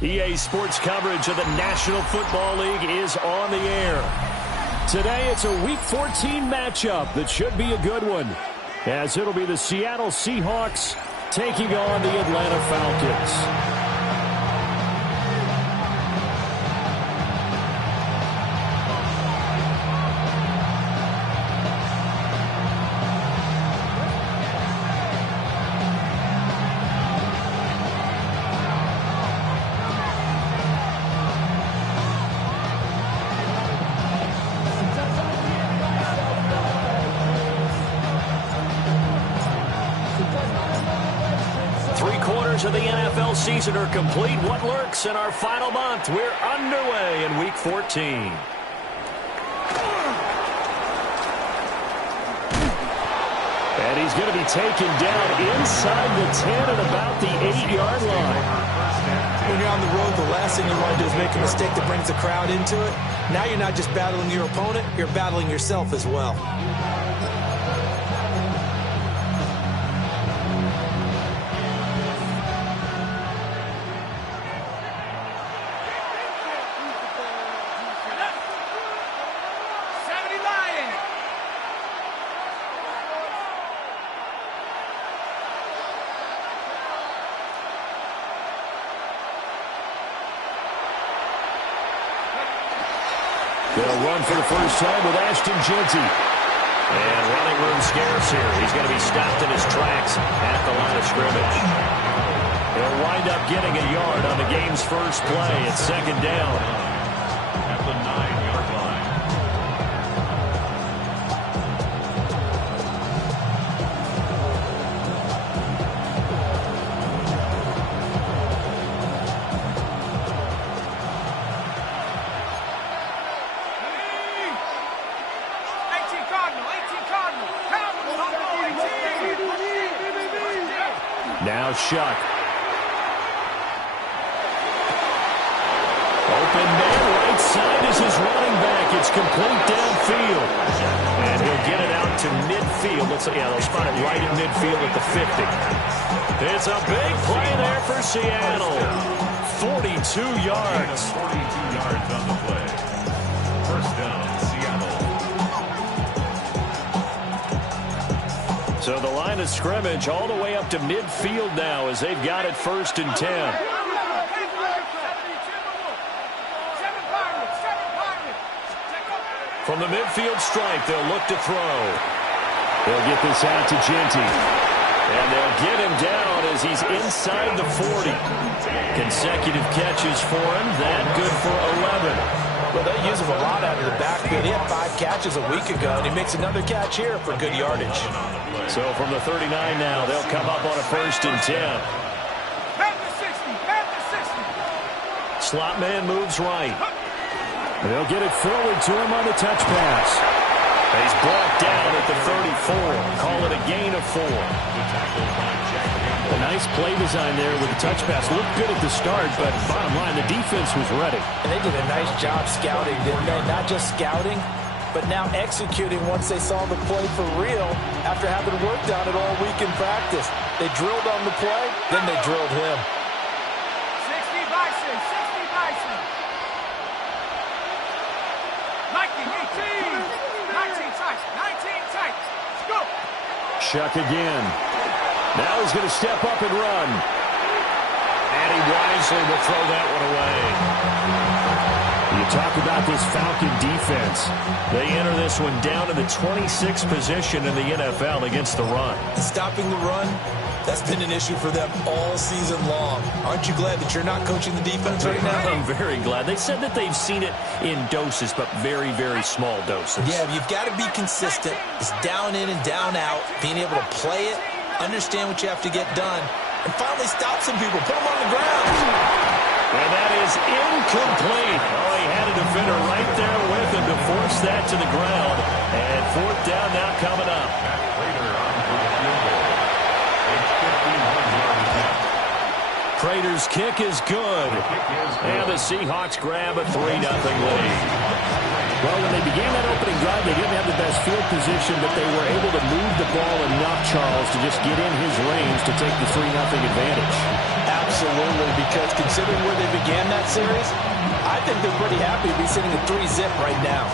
EA Sports coverage of the National Football League is on the air. Today it's a Week 14 matchup that should be a good one, as it'll be the Seattle Seahawks taking on the Atlanta Falcons. 3/4 of the NFL season are complete. What lurks in our final month? We're underway in Week 14. And he's going to be taken down inside the 10 at about the 8-yard line. When you're on the road, the last thing you want to do is make a mistake that brings the crowd into it. Now you're not just battling your opponent, you're battling yourself as well. They'll run for the first time with Ashton Jeanty. And running room scarce here. He's going to be stopped in his tracks at the line of scrimmage. He'll wind up getting a yard on the game's first play. It's second down. At the 9-yard line. Now Shuck. Open man, right side is his running back. It's complete downfield. And he'll get it out to midfield. Let's see, yeah, they'll spot it right in midfield at the 50. It's a big play there for Seattle. 42 yards. 42 yards on the play. First down, Seattle. So the line of scrimmage all the way up to midfield now as they've got it first and 10. From the midfield stripe, they'll look to throw. They'll get this out to Jeanty. And they'll get him down as he's inside the 40. Consecutive catches for him. That good for 11. Well, they use him a lot out of the backfield. He had 5 catches a week ago, and he makes another catch here for good yardage. So from the 39 now, they'll come up on a first and 10. Slot man moves right. They'll get it forward to him on the touch pass. He's brought down at the 34. Call it a gain of 4. A nice play design there with the touch pass. Looked good at the start, but bottom line, the defense was ready. And they did a nice job scouting, didn't they? Not just scouting, but now executing once they saw the play for real after having worked on it all week in practice. They drilled on the play, then they drilled him. 60 Bison, 60 Bison. 19, 19 tight, 19 tight. Let's go. Shuck again. Now he's going to step up and run. And he wisely will throw that one away. You talk about this Falcon defense. They enter this one down in the 26th position in the NFL against the run. Stopping the run, that's been an issue for them all season long. Aren't you glad that you're not coaching the defense right now? I'm very glad. They said that they've seen it in doses, but very, very small doses. Yeah, you've got to be consistent. It's down in and down out, being able to play it, understand what you have to get done, and finally stop some people, put them on the ground. And that is incomplete. Oh, he had a defender right there with him to force that to the ground. And fourth down now coming up. Prater's kick is good. And the Seahawks grab a 3-0 lead. Well, when they began that opening drive, they didn't have the best field position, but they were able to move the ball enough, Charles, to just get in his range to take the 3-0 advantage. Absolutely, because considering where they began that series, I think they're pretty happy to be sitting at 3-zip right now.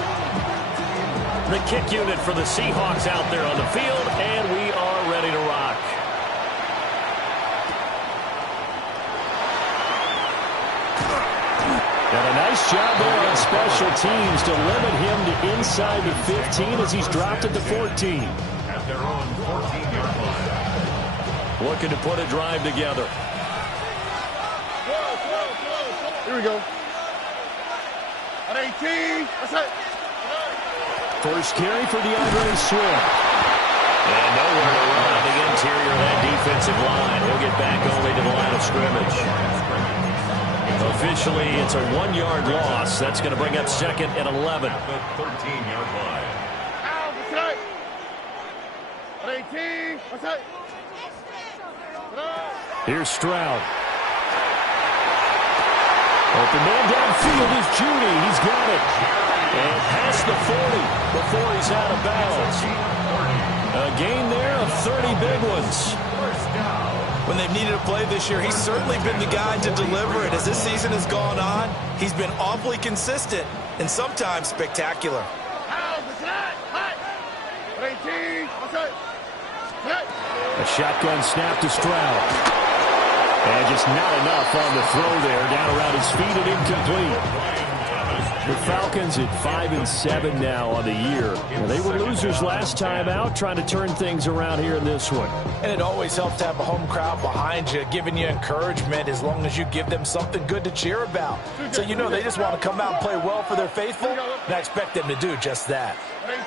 The kick unit for the Seahawks out there on the field, and we are ready to rock. And a nice job there on special teams to limit him to inside the 15 as he's dropped at the 14. At their own 14-yard line. Looking to put a drive together. Here we go. At 18. That's it. First carry for DeAndre Swift. And nowhere to run on the interior of that defensive line. He'll get back only to the line of scrimmage. Officially, it's a 1-yard loss. That's going to bring up second and 11. At the 13-yard line. At 18. That's it. Here's Stroud. Open man downfield is Judy. He's got it. And past the 40 before he's out of bounds. A gain there of 30 big ones. When they've needed a play this year, he's certainly been the guy to deliver it. As this season has gone on, he's been awfully consistent and sometimes spectacular. A shotgun snap to Stroud. And just not enough on the throw there. Down around his feet and incomplete. The Falcons at 5-7 now on the year. Well, they were losers last time out, trying to turn things around here in this one. And it always helps to have a home crowd behind you, giving you encouragement as long as you give them something good to cheer about. So you know they just want to come out and play well for their faithful, and I expect them to do just that.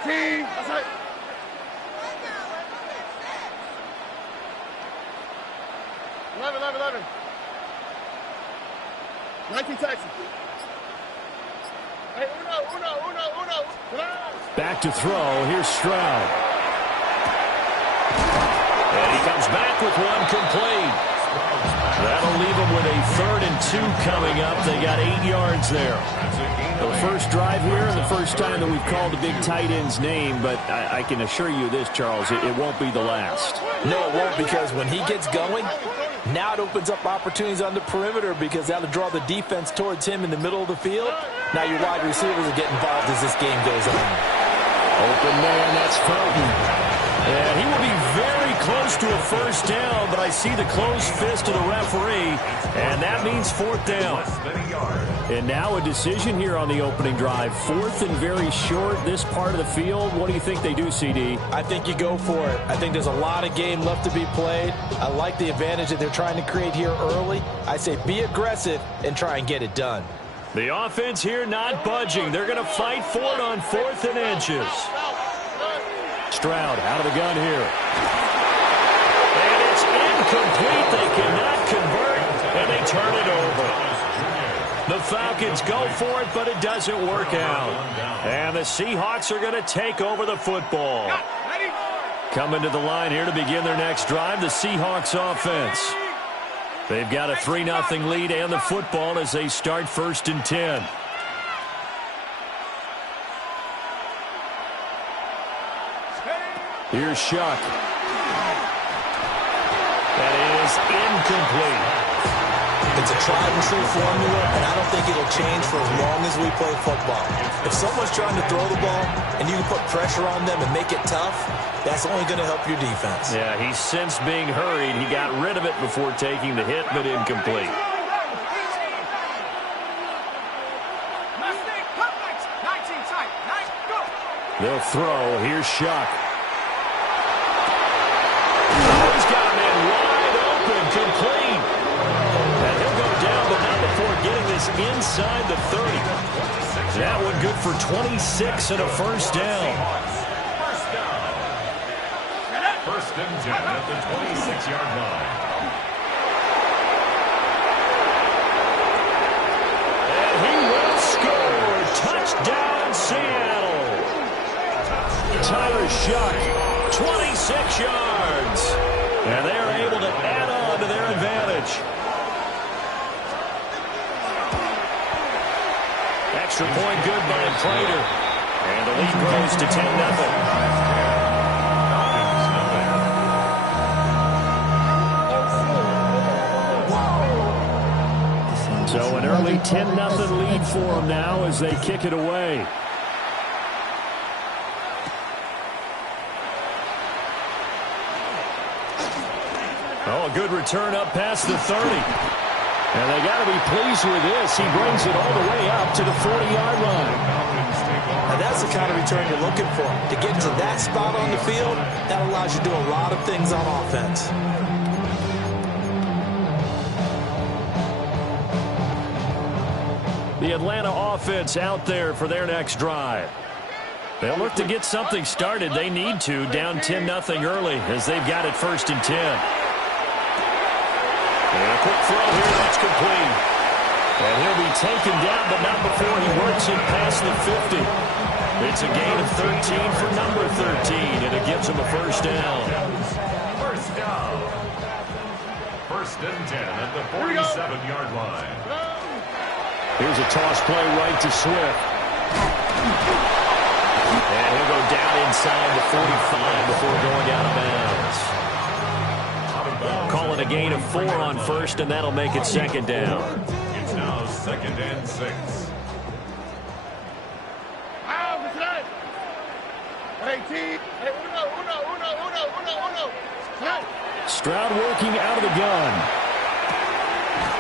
18. That's it. 11. 19 Texas. Hey, uno. Back to throw. Here's Stroud. And he comes back with one complete. That'll leave them with a 3rd and 2 coming up. They got 8 yards there. The first drive here, and the first time that we've called the big tight end's name, but I can assure you this, Charles, it won't be the last. No, it won't, because when he gets going, now it opens up opportunities on the perimeter because that'll draw the defense towards him in the middle of the field. Now your wide receivers will get involved as this game goes on. Open man, that's Felton. And he will be very close to a first down, but I see the closed fist of the referee, and that means 4th down. And now a decision here on the opening drive. 4th and very short, this part of the field. What do you think they do, CD? I think you go for it. I think there's a lot of game left to be played. I like the advantage that they're trying to create here early. I say be aggressive and try and get it done. The offense here not budging. They're going to fight for it on 4th and inches. Stroud out of the gun here. And it's incomplete. They cannot convert, and they turn it over. The Falcons go for it, but it doesn't work out. And the Seahawks are going to take over the football. Coming to the line here to begin their next drive, the Seahawks offense. They've got a 3-0 lead and the football as they start 1st and 10. Here's Shuck. That is incomplete. It's a tried and true formula, and I don't think it'll change for as long as we play football. If someone's trying to throw the ball and you can put pressure on them and make it tough, that's only going to help your defense. Yeah, he's since being hurried. He got rid of it before taking the hit, but incomplete. They'll throw. Here's Shuck. He's got a man wide open, complete. And he'll go down, but not before getting this inside the 30. That one good for 26 and a first down. First and 10 at the 26-yard line. And he will score. Touchdown, Seattle. Tyler Shuck, 26 yards. And they are able to add on to their advantage. Extra point good by Prater. And the lead grows to 10-0. 10-0 lead for them now as they kick it away. Oh, a good return up past the 30. And they got to be pleased with this. He brings it all the way up to the 40-yard line. Now that's the kind of return you're looking for. To get to that spot on the field, that allows you to do a lot of things on offense. The Atlanta offense out there for their next drive. They'll look to get something started. They need to, down 10-0 early as they've got it 1st and 10. And a quick throw here, that's complete. And he'll be taken down, but not before he works it past the 50. It's a gain of 13 for number 13, and it gives him a 1st down. 1st down. 1st and 10 at the 47-yard line. Here's a toss play right to Swift. And he'll go down inside the 45 before going out of bounds. Calling a gain of 4 on 1st, and that'll make it 2nd down. It's now 2nd and 6. Stroud working out of the gun.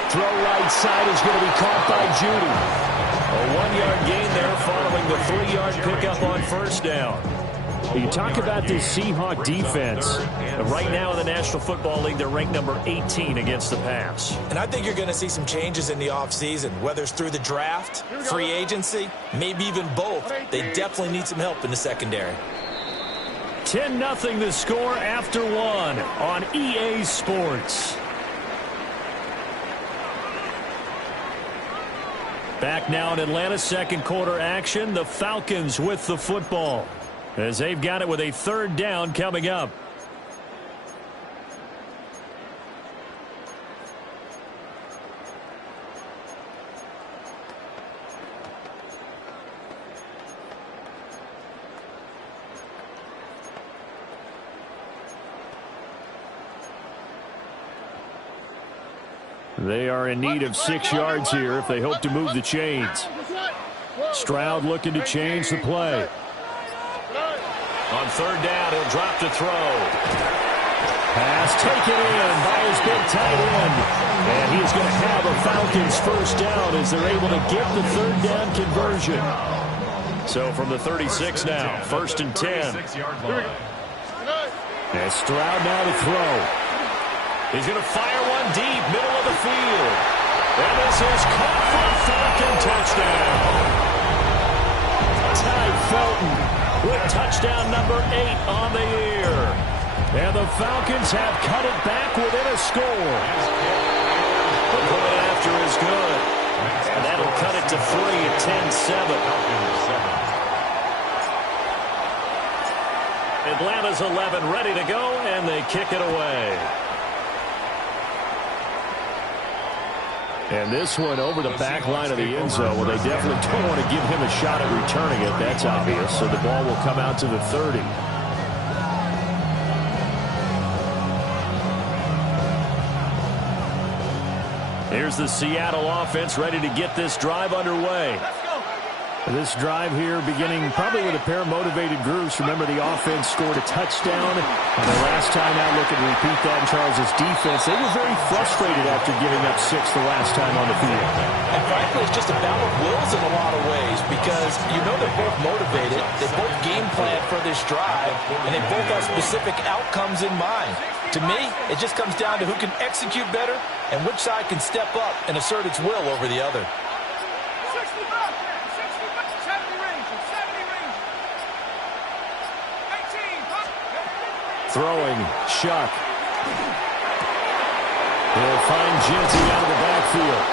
Throw right side is going to be caught by Judy. A 1-yard gain there following the 3-yard pickup on 1st down. You talk about this Seahawk defense. Right now in the National Football League, they're ranked number 18 against the pass. And I think you're going to see some changes in the offseason, whether it's through the draft, free agency, maybe even both. They definitely need some help in the secondary. 10-0 the score after 1 on EA Sports. Back now in Atlanta, 2nd quarter action. The Falcons with the football as they've got it with a 3rd down coming up. They are in need of 6 yards here if they hope to move the chains. Stroud looking to change the play. On 3rd down, he'll drop to throw. Pass taken in by his big tight end. And he's going to have a Falcons 1st down as they're able to get the 3rd down conversion. So from the 36 now, 1st and 10. And Stroud now to throw. He's going to fire one deep, middle of the field. And this is caught for a Falcon touchdown. Ty Felton with touchdown number 8 on the year. And the Falcons have cut it back within a score. The point after is good. And that'll cut it to 3 at 10-7. Atlanta's 11 ready to go, and they kick it away. And this one over the back line of the end zone. Well, they definitely don't want to give him a shot at returning it. That's obvious. So the ball will come out to the 30. Here's the Seattle offense ready to get this drive underway. This drive here beginning probably with a pair of motivated groups. Remember, the offense scored a touchdown. And the last time out, look at repeat that in Charles' defense. They were very frustrated after giving up 6 the last time on the field. And frankly, it's just a battle of wills in a lot of ways because you know they're both motivated. They both game plan for this drive, and they both have specific outcomes in mind. To me, it just comes down to who can execute better and which side can step up and assert its will over the other. Throwing, Shuck. He'll find Jeanty out of the backfield.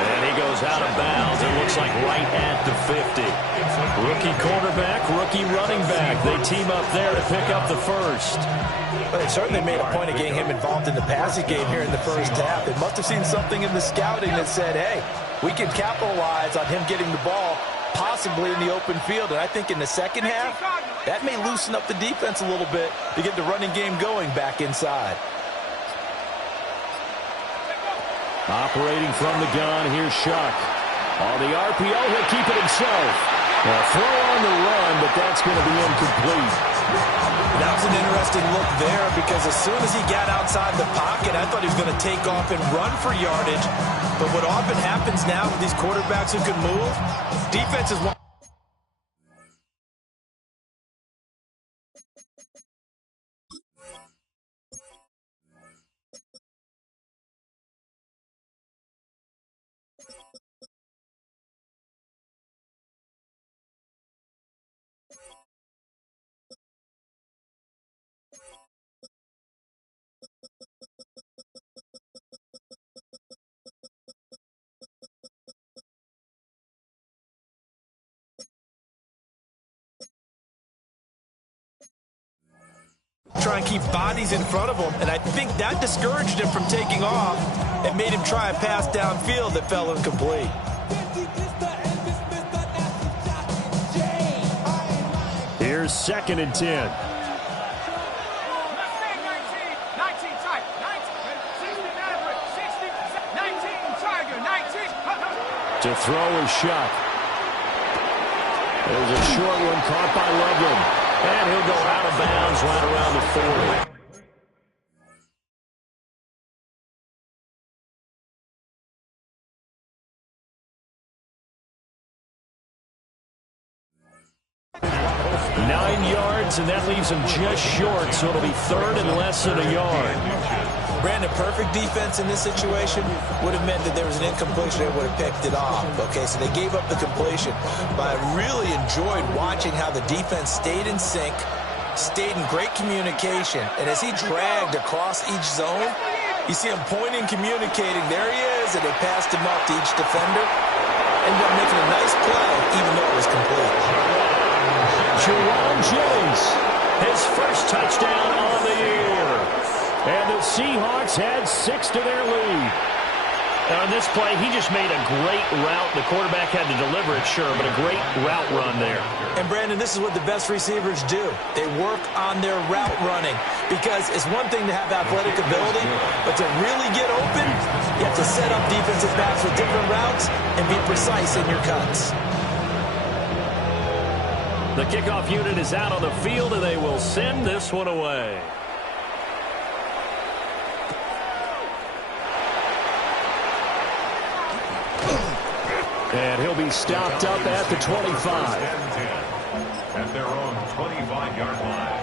And he goes out of bounds. It looks like right at the 50. Rookie quarterback, rookie running back. They team up there to pick up the 1st. Well, they certainly made a point of getting him involved in the passing game here in the 1st half. They must have seen something in the scouting that said, hey, we can capitalize on him getting the ball possibly in the open field. And I think in the 2nd half, that may loosen up the defense a little bit to get the running game going back inside. Operating from the gun, here's Shuck. On the RPO, he'll keep it himself. A throw on the run, but that's going to be incomplete. That was an interesting look there because as soon as he got outside the pocket, I thought he was going to take off and run for yardage. But what often happens now with these quarterbacks who can move, defense is one. Try and keep bodies in front of him, and I think that discouraged him from taking off and made him try a pass downfield that fell incomplete. Here's 2nd and 10. To throw is Shuck. There's a short one caught by Loveland. And he'll go out of bounds right around the 40. And that leaves him just short, so it'll be 3rd and less than a yard. Brandon, perfect defense in this situation would have meant that there was an incompletion. They would have picked it off. Okay, so they gave up the completion. But I really enjoyed watching how the defense stayed in sync, stayed in great communication. And as he dragged across each zone, you see him pointing, communicating. There he is, and they passed him up to each defender. Ended up making a nice play, even though it was complete. Jerome Jennings, his first touchdown on the year. And the Seahawks had 6 to their lead. On this play, he just made a great route. The quarterback had to deliver it, sure, but a great route run there. And, Brandon, this is what the best receivers do. They work on their route running because it's one thing to have athletic ability, but to really get open, you have to set up defensive backs with different routes and be precise in your cuts. The kickoff unit is out on the field, and they will send this one away. And he'll be stopped up at the 25. At their own 25-yard line.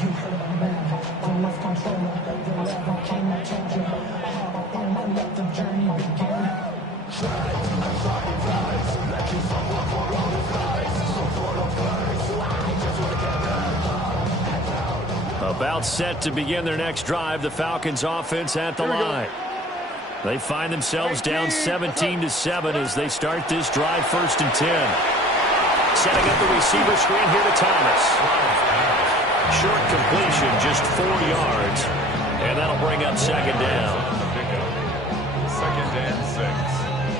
You heard a man, the left controller, the level came and told you how and let the journey begin. About set to begin their next drive, the Falcons offense at the line. They find themselves down 17-7 as they start this drive, 1st and 10. Setting up the receiver screen here to Thomas. Short completion, just 4 yards. And that'll bring up 2nd down. 2nd and 6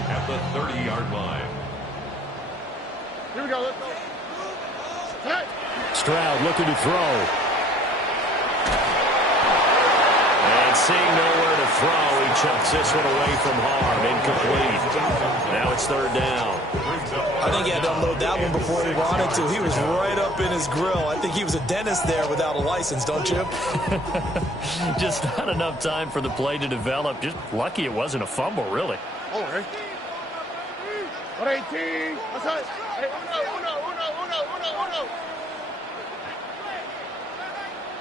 at the 30-yard line. Here we go, let's go. Hey. Stroud looking to throw. And seeing nowhere to throw, he chucks this one away from harm. Incomplete. Now it's 3rd down. I think he had to unload that one before he wanted to. He was right up in his grill. I think he was a dentist there without a license, don't you? Just not enough time for the play to develop. Just lucky it wasn't a fumble, really. All right. 118. That's it. Hey, uno.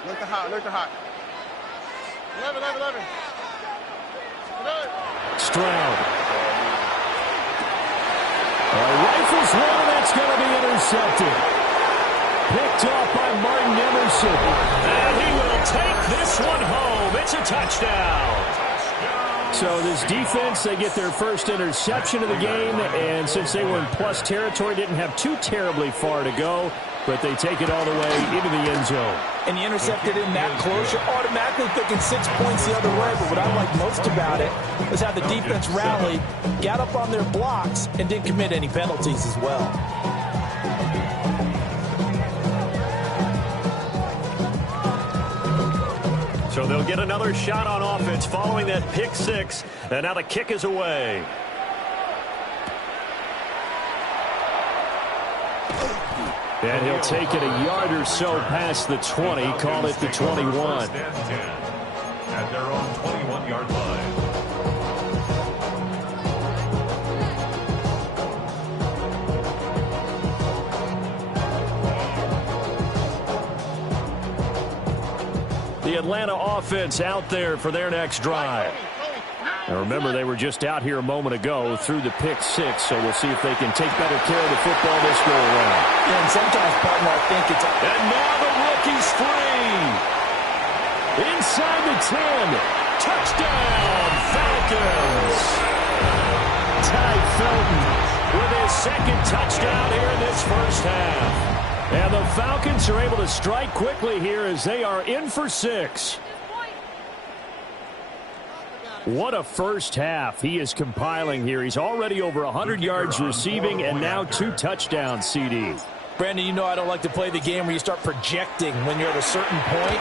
Look the hot. 11. Stroud. Rifles one, that's going to be intercepted. Picked off by Martin Emerson. And he will take this one home. It's a touchdown. So this defense, they get their first interception of the game, and since they were in plus territory, didn't have too terribly far to go, but they take it all the way into the end zone. And you intercepted in that close, you're automatically thinking 6 points the other way, but what I like most about it was how the defense rallied, got up on their blocks, and didn't commit any penalties as well. So they'll get another shot on offense following that pick six. And now the kick is away. And he'll take it a yard or so past the 20, call it the 21. At their own 21-yard line. The Atlanta offense out there for their next drive. Now remember, they were just out here a moment ago through the pick six, so we'll see if they can take better care of the football this go around. Yeah, and sometimes, partner, I think it's... And now the rookie's free. Inside the 10. Touchdown, Falcons. Ty Felton with his second touchdown here in this first half. And the Falcons are able to strike quickly here as they are in for 6. What a first half he is compiling here. He's already over 100 yards receiving and now 2 touchdowns, CD. Brandon, you know I don't like to play the game where you start projecting when you're at a certain point.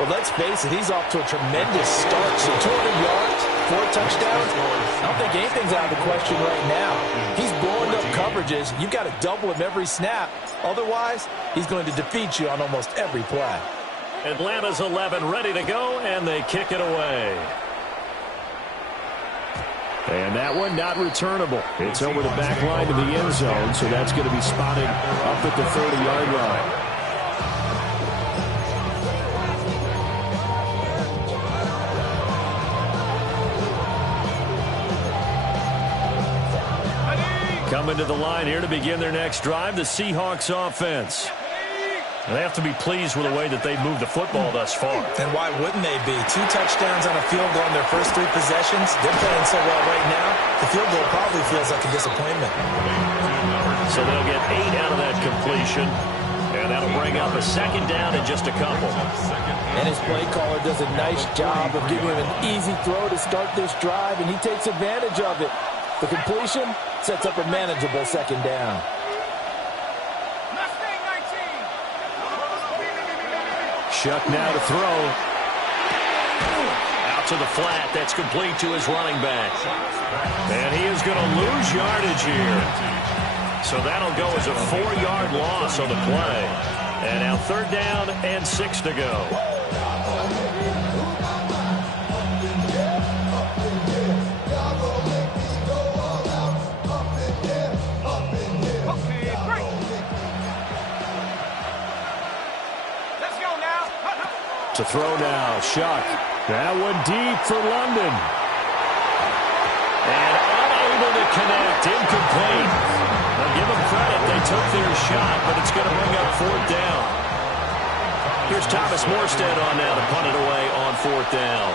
But let's face it, he's off to a tremendous start. So 200 yards, 4 touchdowns. I don't think anything's out of the question right now. He's blowing up coverages. You've got to double him every snap. Otherwise, he's going to defeat you on almost every play. Atlanta's 11 ready to go, and they kick it away. And that one not returnable. It's over the back line of the end zone, so that's going to be spotted up at the 30-yard line. Coming to the line here to begin their next drive, the Seahawks offense. They have to be pleased with the way that they've moved the football thus far. And why wouldn't they be? 2 touchdowns on a field goal in their first 3 possessions. They're playing so well right now, the field goal probably feels like a disappointment. So they'll get 8 out of that completion. And that'll bring up a second down in just a couple. And his play caller does a nice job of giving him an easy throw to start this drive, and he takes advantage of it. The completion sets up a manageable second down. Shuck now to throw. Out to the flat. That's complete to his running back. And he is going to lose yardage here. So that'll go as a 4-yard loss on the play. And now 3rd down and 6 to go. To throw now, Shuck. That one deep for London. And unable to connect, incomplete. Now give them credit, they took their shot, but it's going to bring up 4th down. Here's Thomas Morstead on now to punt it away on 4th down.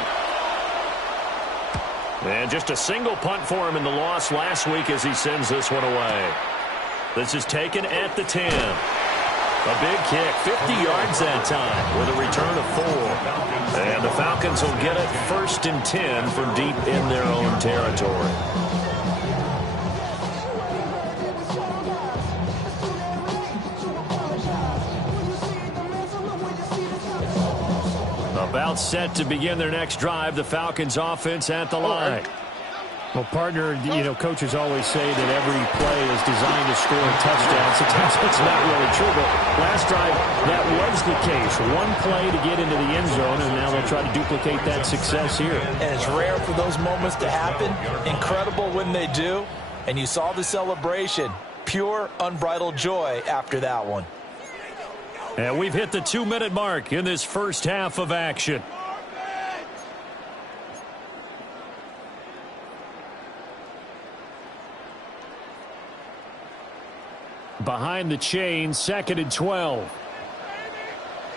And just a single punt for him in the loss last week as he sends this one away. This is taken at the 10. A big kick, 50 yards that time with a return of 4. And the Falcons will get it 1st and 10 from deep in their own territory. About set to begin their next drive, the Falcons offense at the line. Well, partner, you know, coaches always say that every play is designed to score a touchdown. Sometimes that's not really true, but last drive, that was the case. One play to get into the end zone, and now they'll try to duplicate that success here. And it's rare for those moments to happen. Incredible when they do. And you saw the celebration. Pure, unbridled joy after that one. And we've hit the 2-minute mark in this first half of action. Behind the chain, 2nd and 12.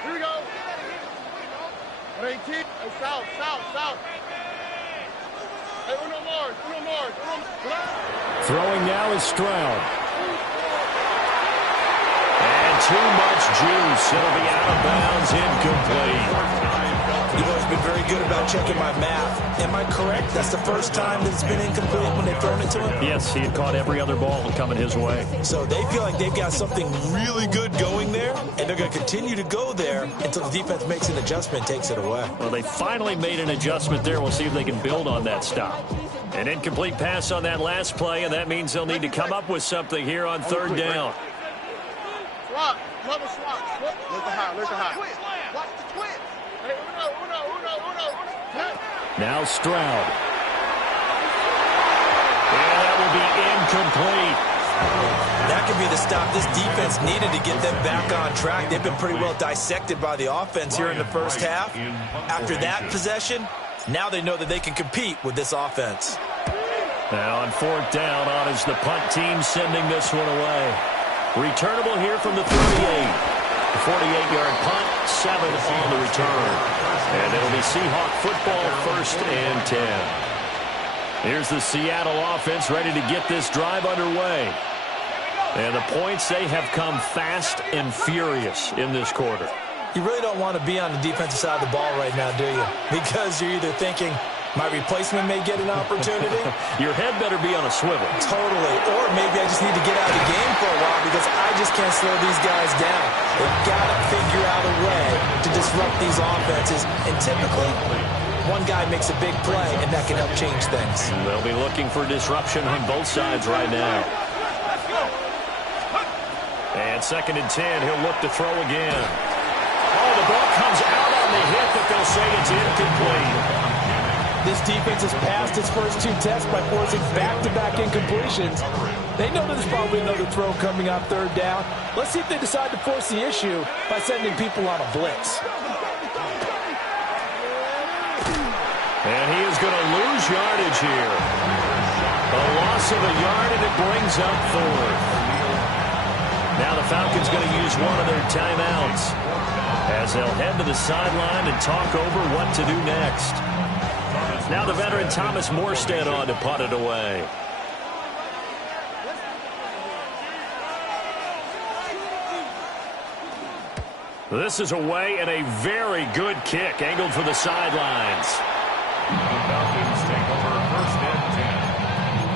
Here we go. 18. Hey, south. Hey, uno more. Throwing now is Stroud. And too much juice. It'll be out of bounds, incomplete. You know, he's been very good about checking my math. Am I correct? That's the first time that it's been incomplete when they've thrown it to him? Yes, he had caught every other ball coming his way. So they feel like they've got something really good going there, and they're they're going to continue to go there until the defense makes an adjustment, takes it away. Well, they finally made an adjustment there. We'll see if they can build on that stop. An incomplete pass on that last play, and that means they'll need to come up with something here on third down. Swap. Another swap. Look high. Look high. Watch the twist. Hey, Uno. Now Stroud. And that will be incomplete. That could be the stop this defense needed to get them back on track. They've been pretty well dissected by the offense here in the first half. After that possession, now they know that they can compete with this offense. Now on fourth down, on is the punt team sending this one away. Returnable here from the 38. The 48-yard punt, 7 on the return. And it'll be Seahawk football, 1st and 10. Here's the Seattle offense ready to get this drive underway. And the points, they have come fast and furious in this quarter. You really don't want to be on the defensive side of the ball right now, do you? Because you're either thinking, my replacement may get an opportunity. Your head better be on a swivel. Totally. Or maybe I just need to get out of the game for a while because I just can't slow these guys down. They've got to figure out a way to disrupt these offenses. And typically, one guy makes a big play, and that can help change things. They'll be looking for disruption on both sides right now. And 2nd and 10, he'll look to throw again. Oh, the ball comes out on the hit, but they'll say it's incomplete. This defense has passed its first 2 tests by forcing back-to-back incompletions. They know there's probably another throw coming on third down. Let's see if they decide to force the issue by sending people on a blitz. And he is going to lose yardage here. A loss of a yard, and it brings up 4th. Now the Falcons going to use one of their timeouts as they'll head to the sideline and talk over what to do next. Now the veteran Thomas Morstead on to punt it away. This is away and a very good kick angled for the sidelines. The Falcons take over 1st and 10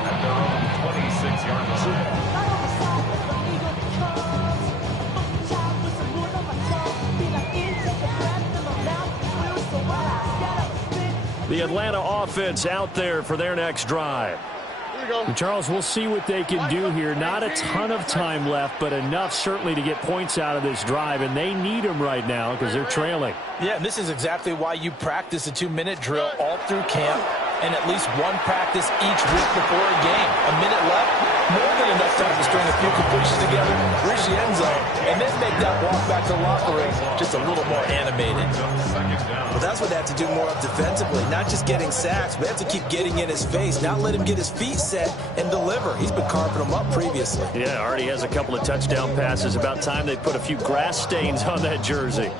at their own 26-yard line. The Atlanta offense out there for their next drive. Charles, we'll see what they can do here. Not a ton of time left, but enough certainly to get points out of this drive, and they need them right now because they're trailing. Yeah, and this is exactly why you practice a 2-minute drill all through camp and at least one practice each week before a game. A minute left, more than enough time to string a few completions together, reach the end zone, and then make that walk back to the locker room just a little more animated. Well, that's what they have to do more of defensively, not just getting sacks, but they have to keep getting in his face, not let him get his feet set and deliver. He's been carving them up previously. Yeah, already has a couple of touchdown passes. About time they put a few grass stains on that jersey.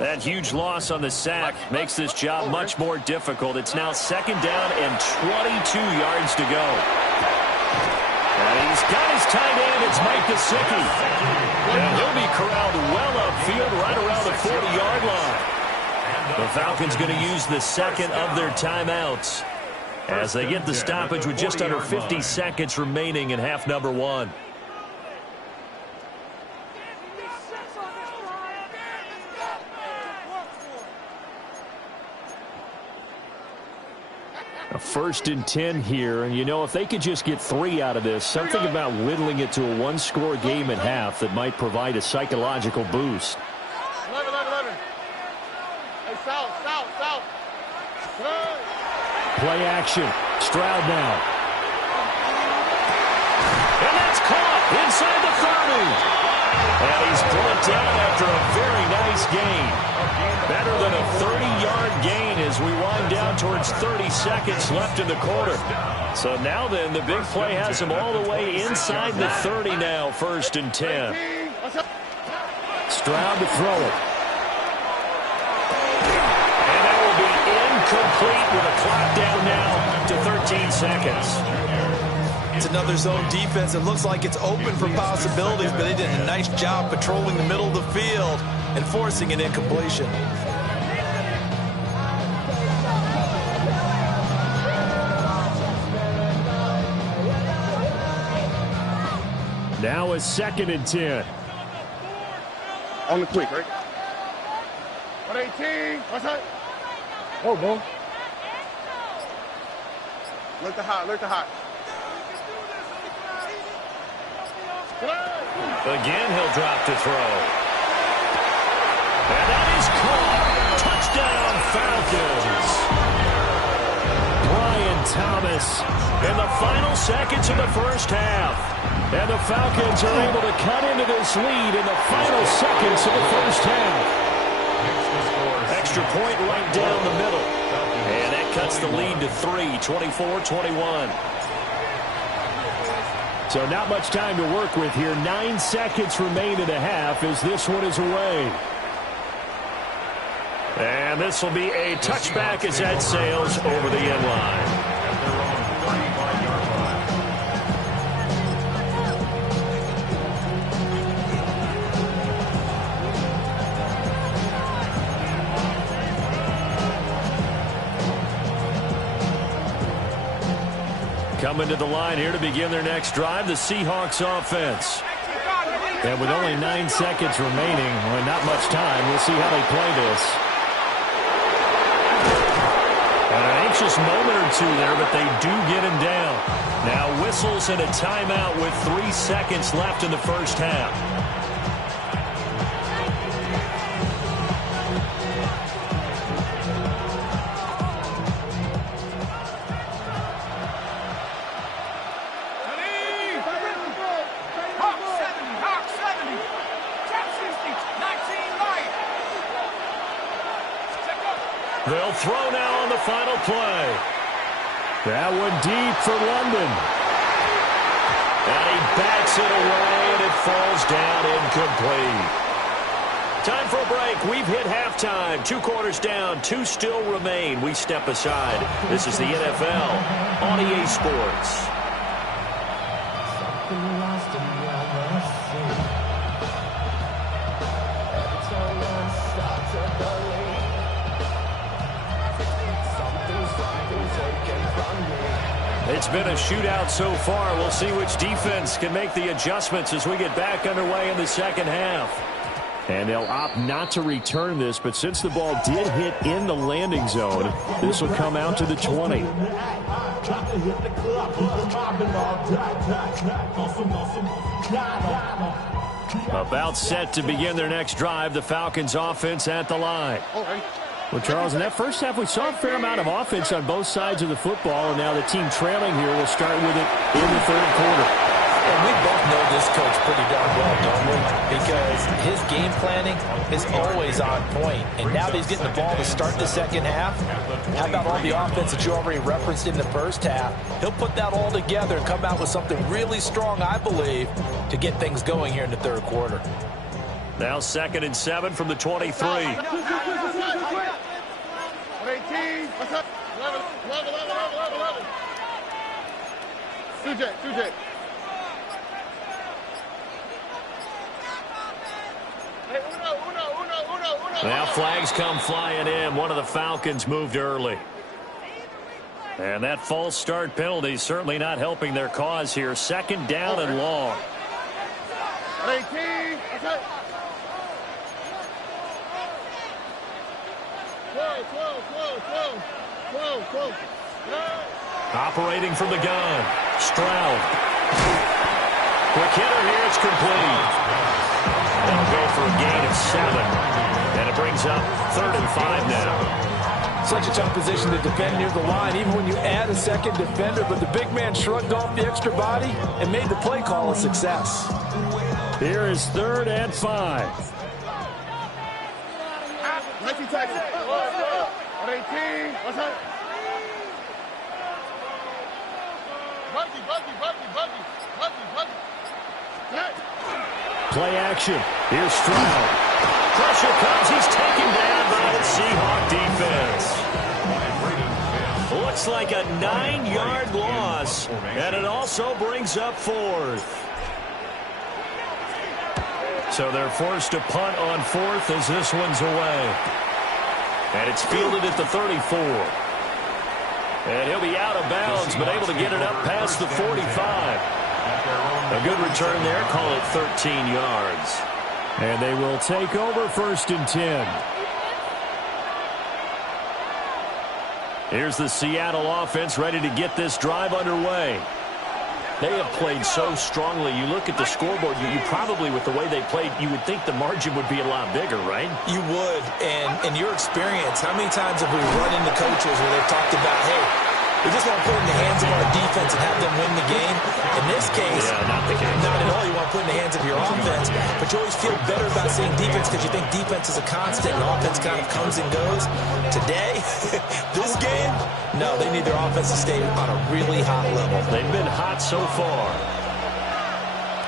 That huge loss on the sack makes this job much more difficult. It's now 2nd down and 22 yards to go. And he's got his tight end. It's Mike Gesicki. And he'll be corralled well upfield right around the 40-yard line. The Falcons going to use the 2nd of their timeouts as they get the stoppage with just under 50 seconds remaining in half number 1. A 1st and 10 here, and you know, if they could just get 3 out of this, something about whittling it to a 1-score game at half that might provide a psychological boost. 11. Hey, south. Play action. Stroud now. And that's caught inside the 30. And he's brought down after a very nice gain. Better than a 30-yard gain as we wind down towards 30 seconds left in the quarter. So now then, the big play has him all the way inside the 30 now, 1st and 10. Stroud to throw it. And that will be incomplete with a clock down now to 13 seconds. It's another zone defense. It looks like it's open for possibilities, but they did a nice job patrolling the middle of the field and forcing an incompletion. Now a 2nd and 10. On the quick, right? 118. What's that? Oh, bro. Look to high. Look to high. Again, he'll drop to throw. And that is caught. Touchdown, Falcons. Brian Thomas in the final seconds of the first half. And the Falcons are able to cut into this lead in the final seconds of the first half. Extra point right down the middle. And that cuts the lead to 3, 24-21. So not much time to work with here. 9 seconds remain in the half as this one is away. And this will be a touchback as that sails over the end line. Coming to the line here to begin their next drive, the Seahawks offense. And with only 9 seconds remaining, well, not much time, we'll see how they play this. And an anxious moment or two there, but they do get him down. Now whistles and a timeout with 3 seconds left in the first half. They'll throw now on the final play. That one deep for London. And he bats it away, and it falls down incomplete. Time for a break. We've hit halftime. 2 quarters down, 2 still remain. We step aside. This is the NFL on EA Sports. It's been a shootout so far. We'll see which defense can make the adjustments as we get back underway in the second half. And they'll opt not to return this, but since the ball did hit in the landing zone, this will come out to the 20. About set to begin their next drive, the Falcons offense at the line. Well, Charles, in that first half, we saw a fair amount of offense on both sides of the football, and now the team trailing here will start with it in the third quarter. And we both know this coach pretty darn well, don't we? Because his game planning is always on point. And now that he's getting the ball to start the second half, how about all the offense that you already referenced in the first half? He'll put that all together and come out with something really strong, I believe, to get things going here in the third quarter. Now 2nd and 7 from the 23. 18. What's up? 11. 2J. Hey, uno. Now flags come flying in. One of the Falcons moved early. And that false start penalty is certainly not helping their cause here. 2nd down and long. 18. What's up? 12. Operating from the gun. Stroud. Quick hitter here. It's complete. They'll go for a gain of 7. And it brings up 3rd and 5 now. Such a tough position to defend near the line, even when you add a second defender. But the big man shrugged off the extra body and made the play call a success. Here is 3rd and 5. 19 tackle. 18. What's up? Buggy. Play action. Here's Stroud. Pressure comes. He's taken down by the Seahawk defense. Looks like a 9-yard loss, and it also brings up 4th. So they're forced to punt on 4th as this one's away. And it's fielded at the 34. And he'll be out of bounds, but able to get it up past the 45. A good return there. Call it 13 yards. And they will take over 1st and 10. Here's the Seattle offense ready to get this drive underway. They have played so strongly. You look at the scoreboard, you probably, with the way they played, you would think the margin would be a lot bigger, right? You would. And in your experience, how many times have we run into coaches where they've talked about, hey, we just want to put it in the hands of our defense and have them win the game? In this case, not the case. Not at all. You want to put it in the hands of your offense, but you always feel better about saying defense because you think defense is a constant and offense kind of comes and goes. Today, this game, no, they need their offense to stay on a really hot level. They've been hot so far.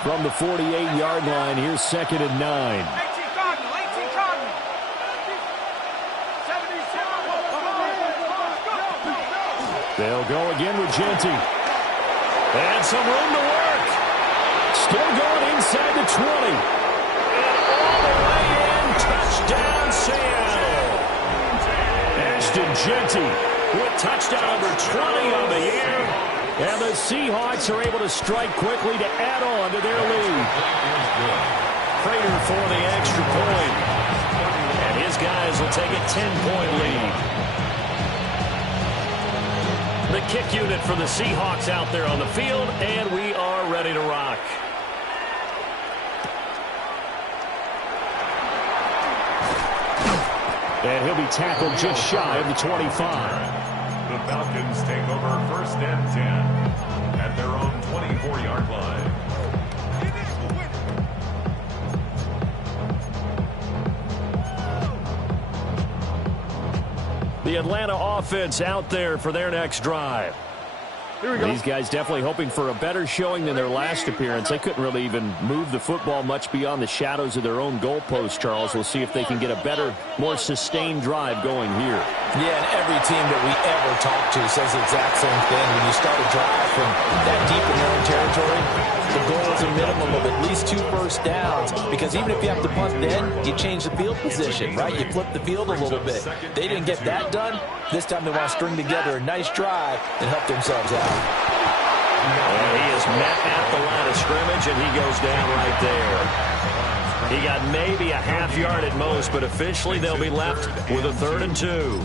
From the 48-yard line, here's 2nd and 9. They'll go again with Genty. And some room to work. Still going inside the 20. And all the way in. Touchdown, Seattle. Ashton Genty with touchdown number 20 on the year. And the Seahawks are able to strike quickly to add on to their lead. Prater for the extra point. And his guys will take a 10-point lead. The kick unit for the Seahawks out there on the field, and we are ready to rock. And he'll be tackled just shy of the 25. The Falcons take over 1st and 10 at their own 24-yard line. The Atlanta offense out there for their next drive. Here we go. These guys definitely hoping for a better showing than their last appearance. They couldn't really even move the football much beyond the shadows of their own goalpost, Charles. We'll see if they can get a better, more sustained drive going here. Yeah, and every team that we ever talk to says the exact same thing. When you start a drive from that deep in their own territory, the goal is a minimum of at least 2 first downs, because even if you have to punt then, you change the field position, right? You flip the field a little bit. They didn't get that done. This time they want to string together a nice drive and help themselves out. And he is met at the line of scrimmage, and he goes down right there. He got maybe a half yard at most, but officially they'll be left with a 3rd and 2.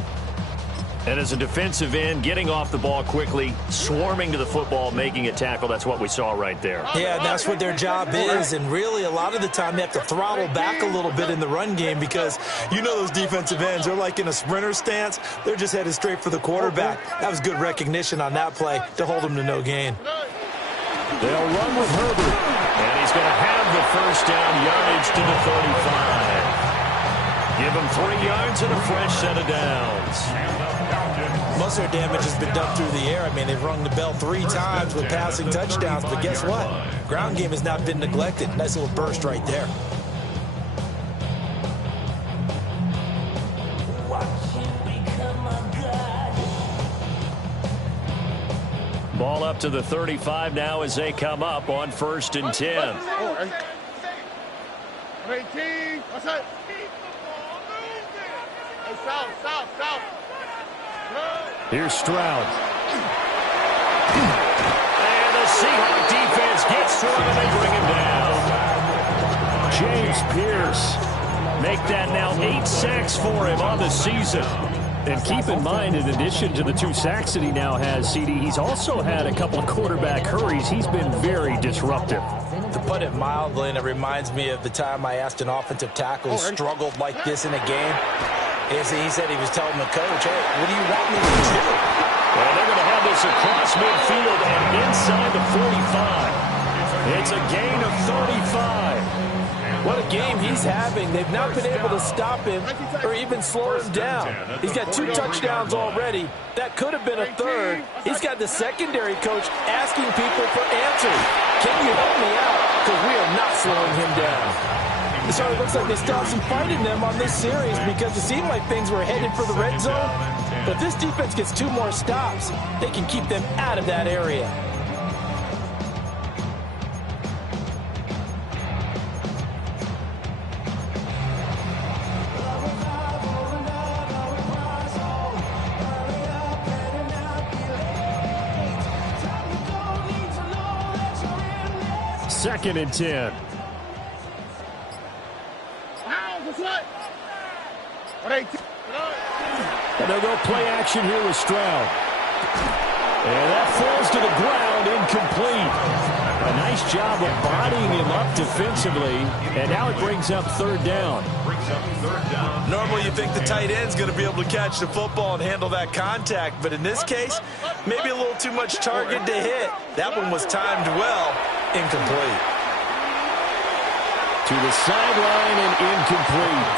And as a defensive end, getting off the ball quickly, swarming to the football, making a tackle, that's what we saw right there. Yeah, and that's what their job is, and really a lot of the time they have to throttle back a little bit in the run game, because you know those defensive ends, they're like in a sprinter stance. They're just headed straight for the quarterback. That was good recognition on that play to hold them to no gain. They'll run with Herbert. And he's going to have the first down, yardage to the 35. Give him 3 yards and a fresh set of downs. Most of their damage has been done through the air. I mean, they've rung the bell 3 times with passing touchdowns, but guess what? Ground game has not been neglected. Nice little burst right there. Ball up to the 35 now as they come up on 1st and 10. 18. What's that? Hey, south. Here's Stroud. And the Seahawk defense gets to him and they bring him down. James Pierce. Make that now 8 sacks for him on the season. And keep in mind, in addition to the 2 sacks that he now has, CD, he's also had a couple of quarterback hurries. He's been very disruptive. To put it mildly, and it reminds me of the time I asked an offensive tackle who struggled like this in a game. He said he was telling the coach, hey, what do you want me to do? Well, they're going to have this across midfield and inside the 45. It's a gain of 35. What a game he's having. They've not been able to stop him or even slow him down. He's got 2 touchdowns already. That could have been a 3rd. He's got the secondary coach asking people for answers. Can you help me out? Because we are not slowing him down. So it looks like they still have some fight in them on this series, because it seemed like things were headed for the red zone. But if this defense gets 2 more stops, they can keep them out of that area. Second and 10. And they'll go play action here with Stroud. And that falls to the ground, incomplete. A nice job of bodying him up defensively. And now it brings up third down. Normally you think the tight end's going to be able to catch the football and handle that contact. But in this case, maybe a little too much target to hit. That one was timed well. Incomplete. To the sideline and incomplete.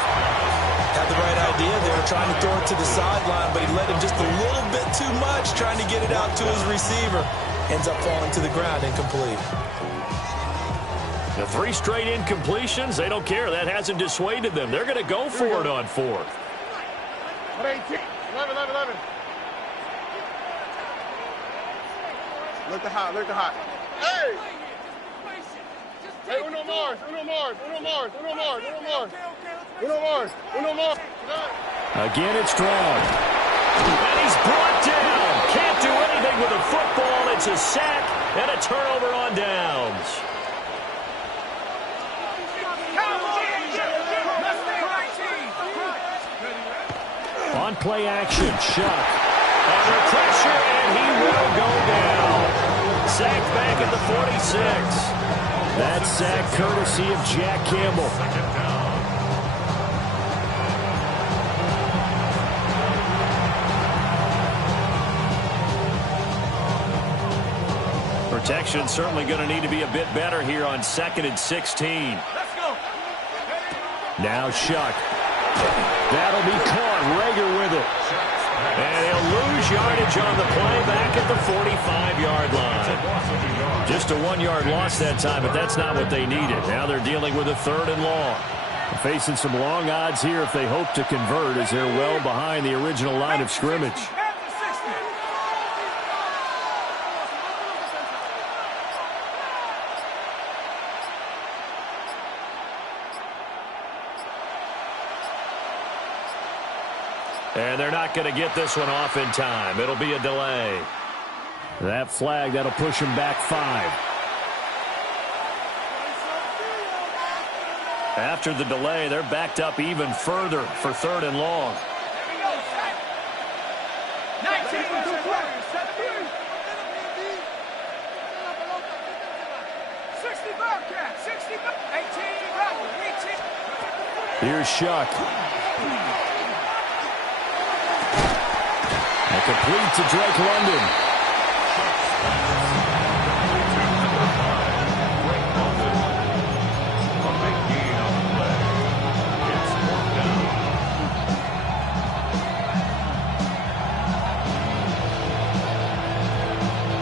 Had the right idea there, trying to throw it to the sideline, but he let him just a little bit too much, trying to get it out to his receiver. Ends up falling to the ground, incomplete. The 3 straight incompletions, they don't care. That hasn't dissuaded them. They're going to go for it on 4th. 11. Look at hot. Hey! Hey, Uno Mars. Again, it's Stroud. And he's brought down. Can't do anything with the football. It's a sack and a turnover on downs. On play action, Shuck. Under pressure, and he will go down. Sacked back at the 46. That sack courtesy of Jack Campbell. Protection certainly going to need to be a bit better here on 2nd and 16. Let's go. Now Shuck. That'll be caught. Rager with it. And he'll lose yardage on the play back at the 45-yard line. Just a 1-yard loss that time, but that's not what they needed. Now they're dealing with a 3rd and long. Facing some long odds here if they hope to convert, as they're well behind the original line of scrimmage. And they're not going to get this one off in time. It'll be a delay. That flag, that'll push him back 5. After the delay, they're backed up even further for 3rd and long. 19. Here's Shuck. And complete to Drake London.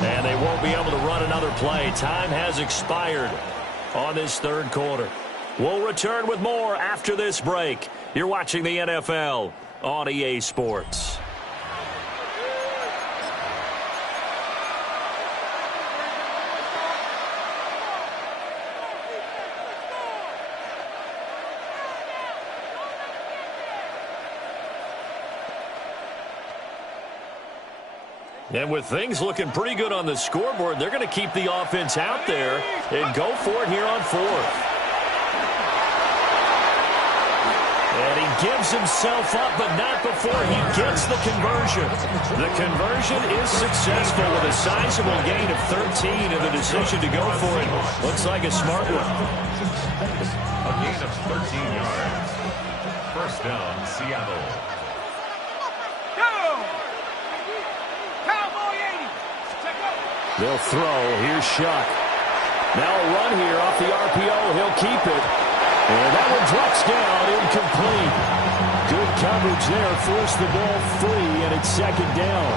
And they won't be able to run another play. Time has expired on this 3rd quarter. We'll return with more after this break. You're watching the NFL on EA Sports. And with things looking pretty good on the scoreboard, they're going to keep the offense out there and go for it here on 4th. And he gives himself up, but not before he gets the conversion. The conversion is successful with a sizable gain of 13, and the decision to go for it looks like a smart one. A gain of 13 yards. First down, Seattle. They'll throw. Here's Shuck. Now a run here off the RPO. He'll keep it. And that one drops down, incomplete. Good coverage there. Forced the ball free, and it's 2nd down.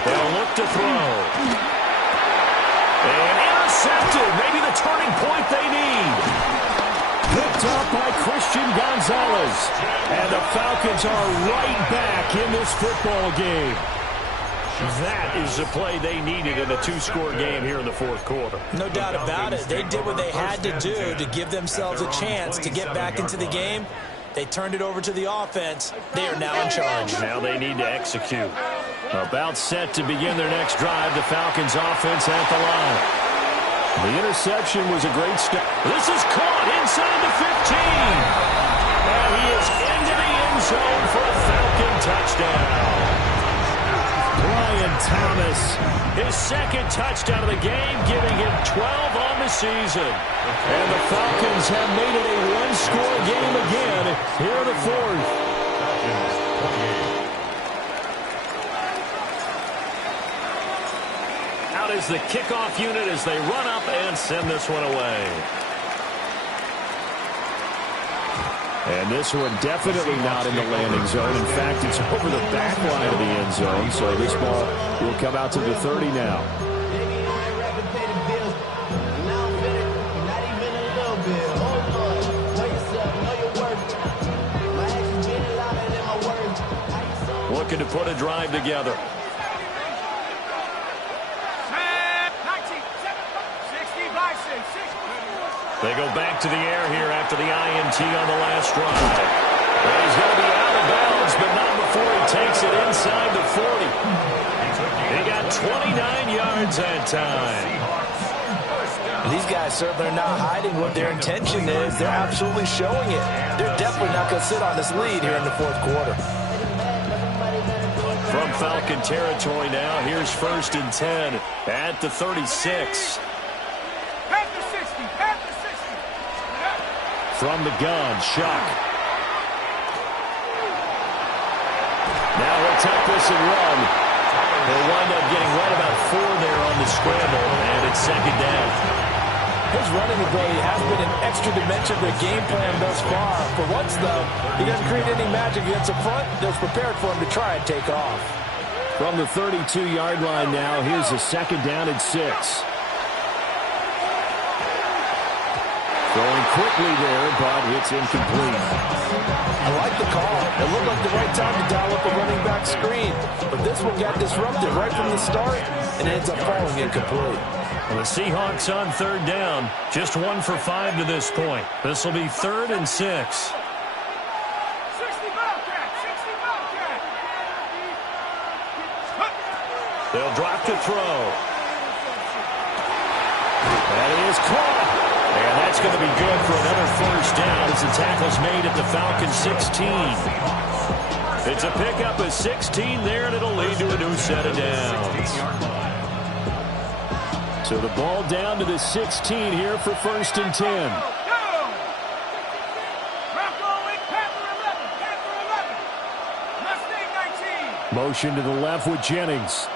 They'll look to throw. And intercepted. Maybe the turning point they need. Picked up by Christian Gonzalez. And the Falcons are right back in this football game. That is the play they needed in a 2-score game here in the 4th quarter. No doubt about it. They did what they had to do to give themselves a chance to get back into the game. They turned it over to the offense. They are now in charge. Now they need to execute. About set to begin their next drive. The Falcons offense at the line. The interception was a great step. This is caught inside the 15. And he is into the end zone for a Falcon touchdown. Brian Thomas, his second touchdown of the game, giving him 12 on the season. And the Falcons have made it a one-score game again here in the fourth. Out is the kickoff unit as they run up and send this one away. And this one definitely not in the landing zone. In fact, it's over the back line of the end zone. So this ball will come out to the 30 now. Looking to put a drive together. They go back to the air here after the INT on the last drive. And he's going to be out of bounds, but not before he takes it inside the 40. He got 29 yards that time. These guys certainly are not hiding what their intention is. They're absolutely showing it. They're definitely not going to sit on this lead here in the fourth quarter. From Falcon territory now, here's 1st and 10 at the 36. From the gun, Shuck. Now he'll take this and run. He'll wind up getting right about 4 there on the scramble, and it's 2nd down. His running ability has been an extra dimension to the game plan thus far. For once, though, he doesn't create any magic against the front. They're prepared for him to try and take off. From the 32-yard line now, here's a 2nd down and 6. Going quickly there, but it's incomplete. I like the call. It looked like the right time to dial up a running back screen. But this one got disrupted right from the start and ends up falling incomplete. Well, the Seahawks on 3rd down. Just 1 for 5 to this point. This will be 3rd and 6. 60 They'll drop to throw. That is caught. And that's going to be good for another 1st down as the tackle's made at the Falcons 16. It's a pickup of 16 there, and it'll lead to a new set of downs. So the ball down to the 16 here for 1st and 10. Motion to the left with Jennings.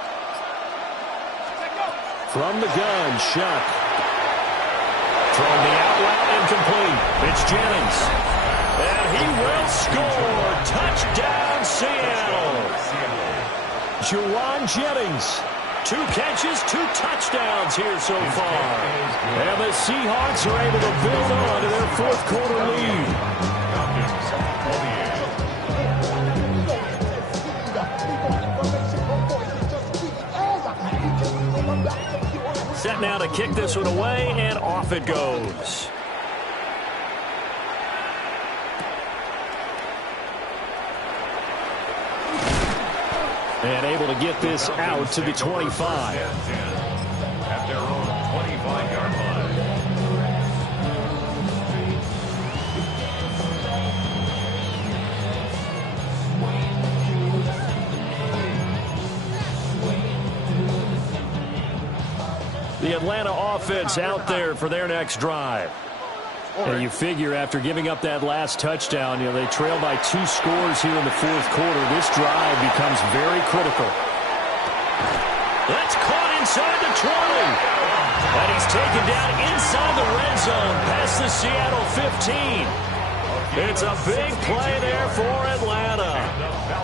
From the gun, Shuck. Throwing the out route incomplete. It's Jennings. And he will score. Touchdown, Seattle. Juwan Jennings. 2 catches, 2 touchdowns here so far. And the Seahawks are able to build on to their 4th quarter lead. Set now to kick this one away, and off it goes. And able to get this out to the 25. At their own 25-yard line. The Atlanta offense out there for their next drive. And you figure after giving up that last touchdown, they trail by 2 scores here in the 4th quarter. This drive becomes very critical. That's caught inside the 20. And he's taken down inside the red zone past the Seattle 15. It's a big play there for Atlanta.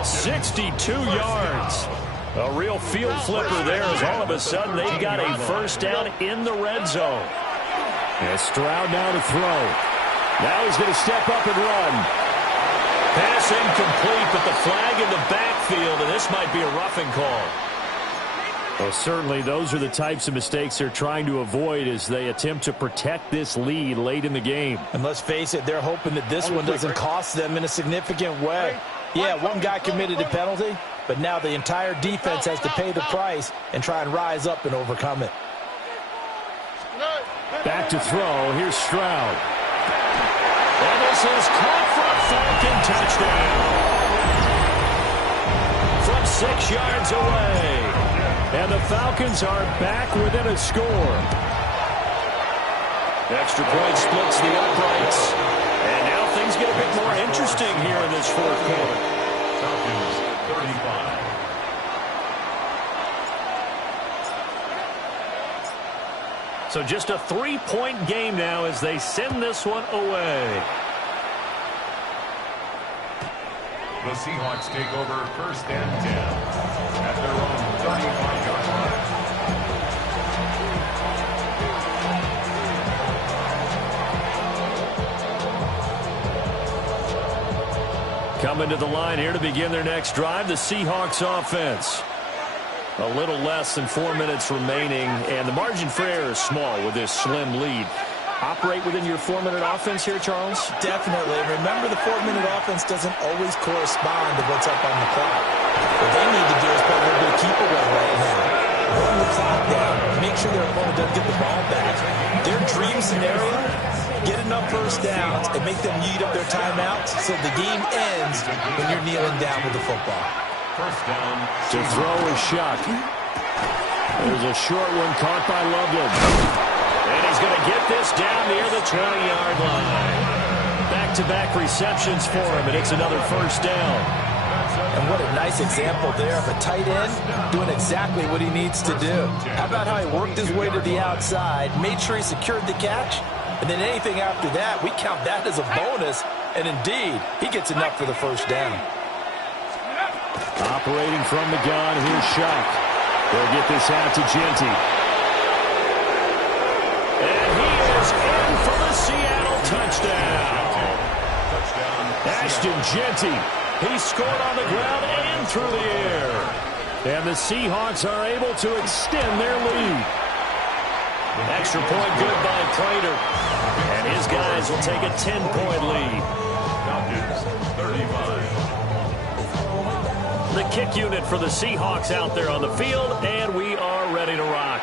62 yards. A real field flipper there as all of a sudden they've got a 1st down in the red zone. And Stroud now to throw. Now he's going to step up and run. Pass incomplete, but the flag in the backfield, and this might be a roughing call. Well, certainly those are the types of mistakes they're trying to avoid as they attempt to protect this lead late in the game. And let's face it, they're hoping that this one doesn't cost them in a significant way. Yeah, one guy committed a penalty, But now the entire defense has to pay the price and try and rise up and overcome it. Back to throw. Here's Stroud. And this is caught for a Falcon touchdown. From 6 yards away. And the Falcons are back within a score. Extra point splits the uprights. And now things get a bit more interesting here in this fourth quarter. Falcons 35. So just a 3-point game now as they send this one away. The Seahawks take over first and 10 at their own 35-yard line. Coming to the line here to begin their next drive, the Seahawks offense. A little less than 4 minutes remaining, and the margin for error is small with this slim lead. Operate within your 4-minute offense here, Charles? Definitely. Remember, the 4-minute offense doesn't always correspond to what's up on the clock. What they need to do is play a little bit of keep away right now. Run the clock down. Make sure their opponent doesn't get the ball back. Their dream scenario, get enough first downs and make them eat up their timeouts so the game ends when you're kneeling down with the football. First down. To throw is Shock. There's a short one caught by Loveland. And he's going to get this down near the 20-yard line. Back-to-back receptions for him, and it's another first down. And what a nice example there of a tight end doing exactly what he needs to do. How about how he worked his way to the outside, made sure he secured the catch, and then anything after that, we count that as a bonus. And indeed, he gets enough for the first down. Operating from the gun, here's Shock. They'll get this out to Genty. And he is in for the Seattle touchdown. Ashton Genty. He scored on the ground and through the air. And the Seahawks are able to extend their lead. Extra point good by Prater. And his guys will take a 10-point lead. Falcons 35. The kick unit for the Seahawks out there on the field, and we are ready to rock.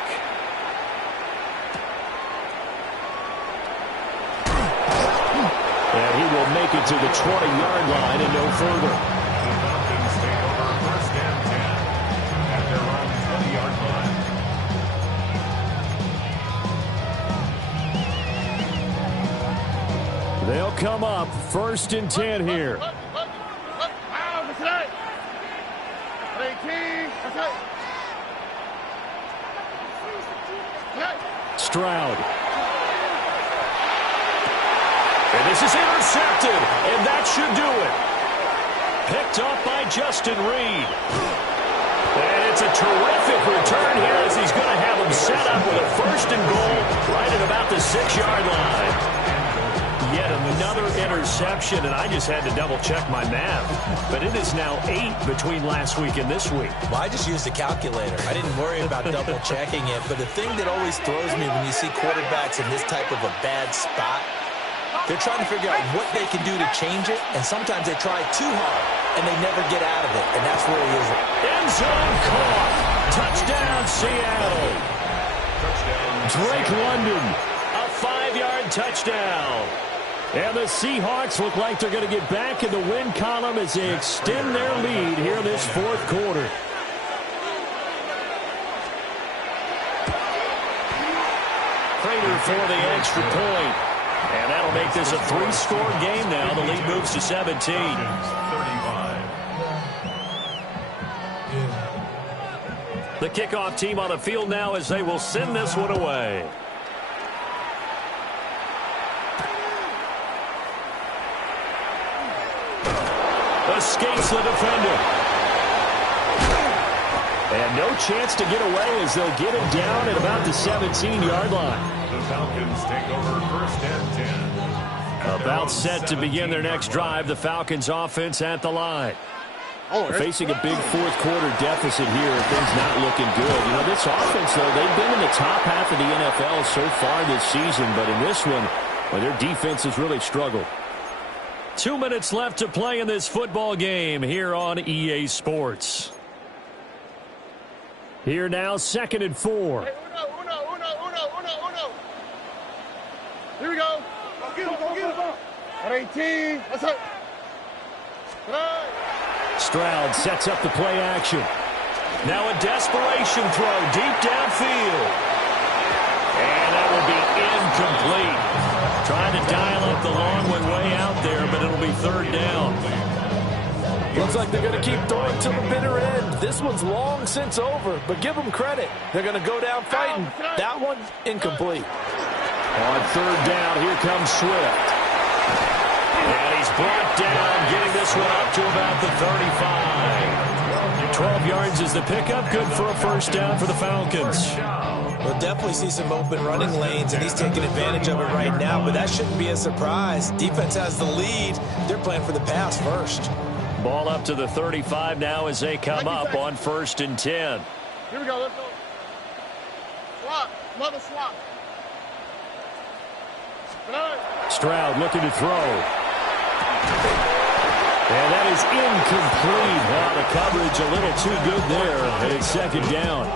And he will make it to the 20-yard line and no further. The Falcons take over first and 10 at their own 20-yard line. They'll come up first and 10 here. Stroud. And this is intercepted, and that should do it. Picked up by Justin Reed. And it's a terrific return here as he's going to have him set up with a first and goal right at about the 6-yard line. Yet another interception, and I just had to double-check my math. But it is now 8 between last week and this week. Well, I just used a calculator. I didn't worry about double-checking it. But the thing that always throws me when you see quarterbacks in this type of a bad spot, they're trying to figure out what they can do to change it, and sometimes they try too hard, and they never get out of it, and that's where he is. End zone caught. Touchdown, Seattle. Drake London, a 5-yard touchdown. And the Seahawks look like they're going to get back in the win column as they extend their lead here in this fourth quarter. Prater for the extra point. And that'll make this a 3-score game now. The lead moves to 17. 35. The kickoff team on the field now as they will send this one away. Escapes the defender. And no chance to get away as they'll get him down at about the 17-yard line. The Falcons take over first and 10. About set to begin their next drive, the Falcons offense at the line. Facing a big fourth quarter deficit here, things not looking good. You know, this offense, though, they've been in the top half of the NFL so far this season, but in this one, well, their defense has really struggled. 2 minutes left to play in this football game here on EA Sports. Here now, 2nd and 4. Hey, uno. Here we go. Go get him. At 18. That's it. Stroud sets up the play action. Now a desperation throw deep downfield. And that will be incomplete. Trying to dial up the long one way out there, but it'll be 3rd down. Looks like they're going to keep throwing till the bitter end. This one's long since over, but give them credit. They're going to go down fighting. That one, incomplete. On 3rd down, here comes Swift. And he's brought down, getting this one up to about the 35. 12 yards is the pickup. Good for a 1st down for the Falcons. We'll definitely see some open running lanes, and he's taking advantage of it right now, but that shouldn't be a surprise. Defense has the lead. They're playing for the pass first. Ball up to the 35 now as they come up on 1st and 10. Here we go. Let's go. Swap. Another swap. Stroud looking to throw. And that is incomplete. Wow, the coverage a little too good there. And it's 2nd down.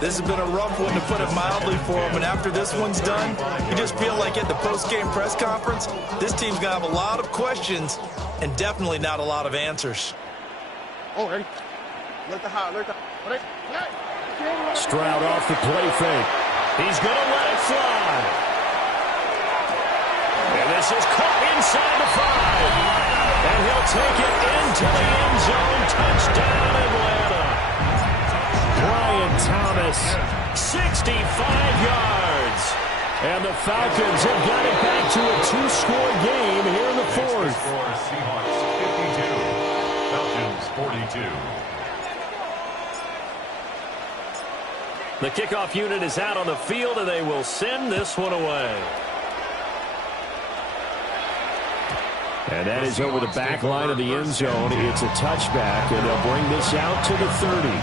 This has been a rough one, to put it mildly, for him. And after this one's done, you just feel like at the post-game press conference, this team's going to have a lot of questions and definitely not a lot of answers. Oh, ready? Let the high. Stroud off the play fake. He's going to let it fly. And this is caught inside the 5. And he'll take it into the end zone. Touchdown, Atlanta. Brian Thomas, 65 yards. And the Falcons have got it back to a 2-score game here in the 4th. Seahawks 52, Falcons 42. The kickoff unit is out on the field, and they will send this one away. And that is over the back line of the end zone. It's a touchback, and they'll bring this out to the 30.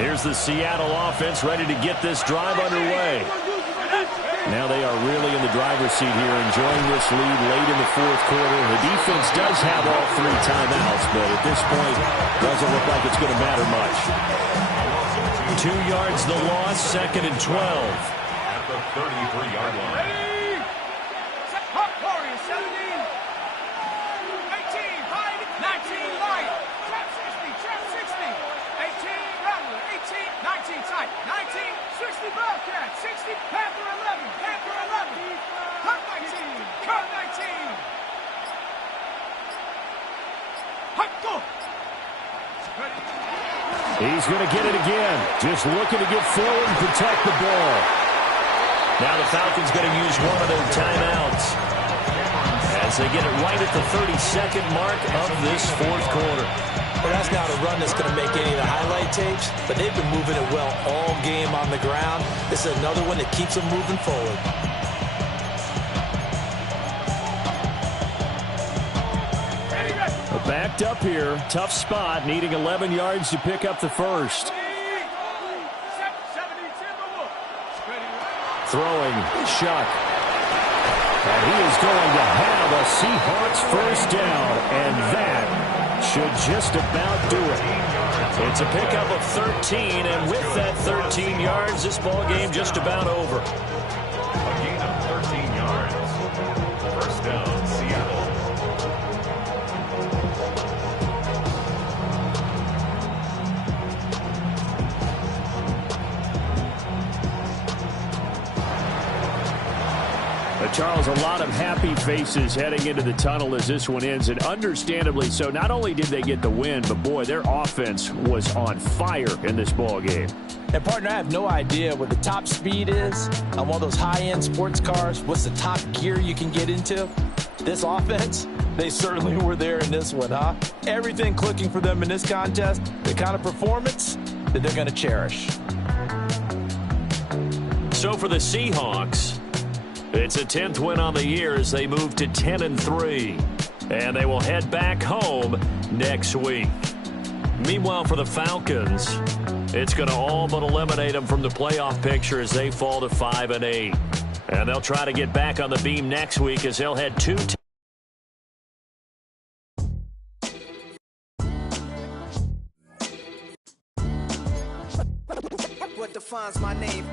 Here's the Seattle offense ready to get this drive underway. Now they are really in the driver's seat here, enjoying this lead late in the 4th quarter. The defense does have all 3 timeouts, but at this point, doesn't look like it's going to matter much. 2 yards the loss, 2nd and 12. At the 33-yard line. He's going to get it again. Just looking to get forward and protect the ball. Now the Falcons going to use one of their timeouts as they get it right at the 32nd mark of this 4th quarter. Well, that's not a run that's going to make any of the highlight tapes, but they've been moving it well all game on the ground. This is another one that keeps them moving forward. Backed up here, tough spot, needing 11 yards to pick up the 1st. Throwing, Shuck. And he is going to have a Seahawks 1st down, and that should just about do it. It's a pickup of 13, and with that 13 yards, this ball game just about over. A gain of 13 yards. 1st down, Seattle. Charles, a lot of happy faces heading into the tunnel as this one ends, and understandably so. Not only did they get the win, but boy, their offense was on fire in this ball game. And partner, I have no idea what the top speed is on one of those high-end sports cars. What's the top gear you can get into? This offense, they certainly were there in this one, huh? Everything clicking for them in this contest, the kind of performance that they're going to cherish. So for the Seahawks, it's a 10th win on the year as they move to 10-3. And they will head back home next week. Meanwhile, for the Falcons, It's going to all but eliminate them from the playoff picture as they fall to 5-8. And they'll try to get back on the beam next week as they'll head to What defines my name?